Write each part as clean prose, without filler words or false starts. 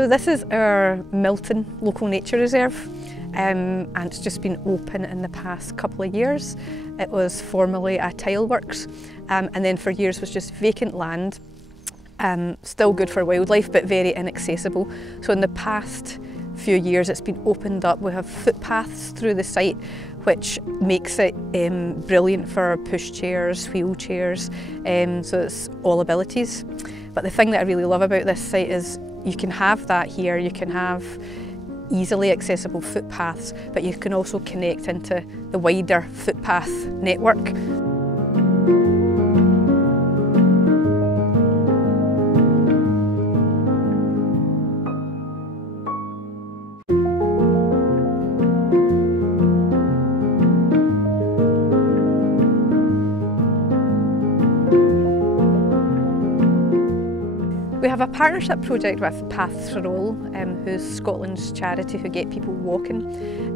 So this is our Milton Local Nature Reserve, and it's just been open in the past couple of years. It was formerly a tile works, and then for years was just vacant land. Still good for wildlife, but very inaccessible. So in the past few years it's been opened up. We have footpaths through the site, which makes it brilliant for pushchairs, wheelchairs, so it's all abilities. But the thing that I really love about this site is you can have that here, you can have easily accessible footpaths, but you can also connect into the wider footpath network. We have a partnership project with Paths for All, who's Scotland's charity who get people walking,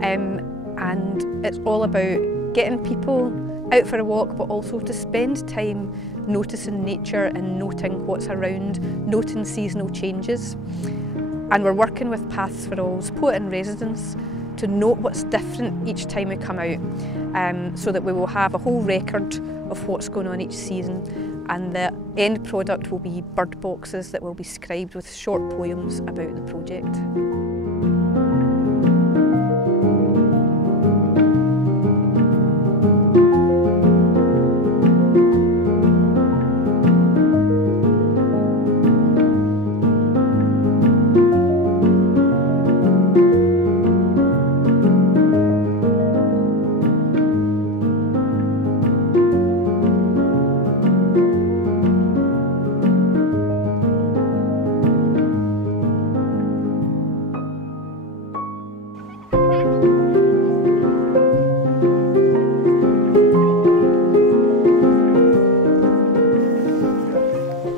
and it's all about getting people out for a walk, but also to spend time noticing nature and noting what's around, noting seasonal changes. And we're working with Paths for All's poet in residence to note what's different each time we come out, so that we will have a whole record of what's going on each season. And the end product will be bird boxes that will be scribed with short poems about the project.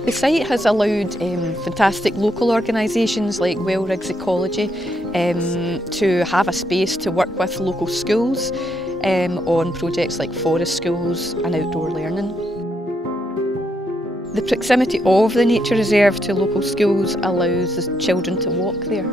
The site has allowed fantastic local organisations like Wellrigs Ecology to have a space to work with local schools on projects like forest schools and outdoor learning. The proximity of the nature reserve to local schools allows the children to walk there.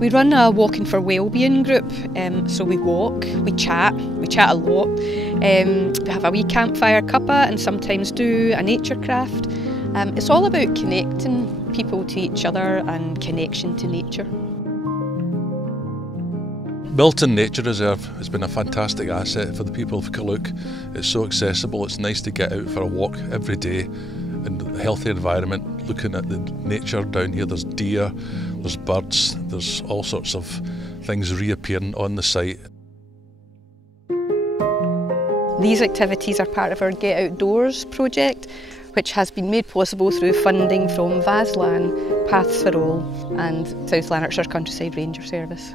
We run a Walking for Wellbeing group, so we walk, we chat a lot. We have a wee campfire cuppa and sometimes do a nature craft. It's all about connecting people to each other and connection to nature. Milton Nature Reserve has been a fantastic asset for the people of Carluke. It's so accessible, it's nice to get out for a walk every day in a healthy environment, looking at the nature down here. There's deer, there's birds, there's all sorts of things reappearing on the site. These activities are part of our Get Outdoors project, which has been made possible through funding from VASLAN, Paths for All and South Lanarkshire Countryside Ranger Service.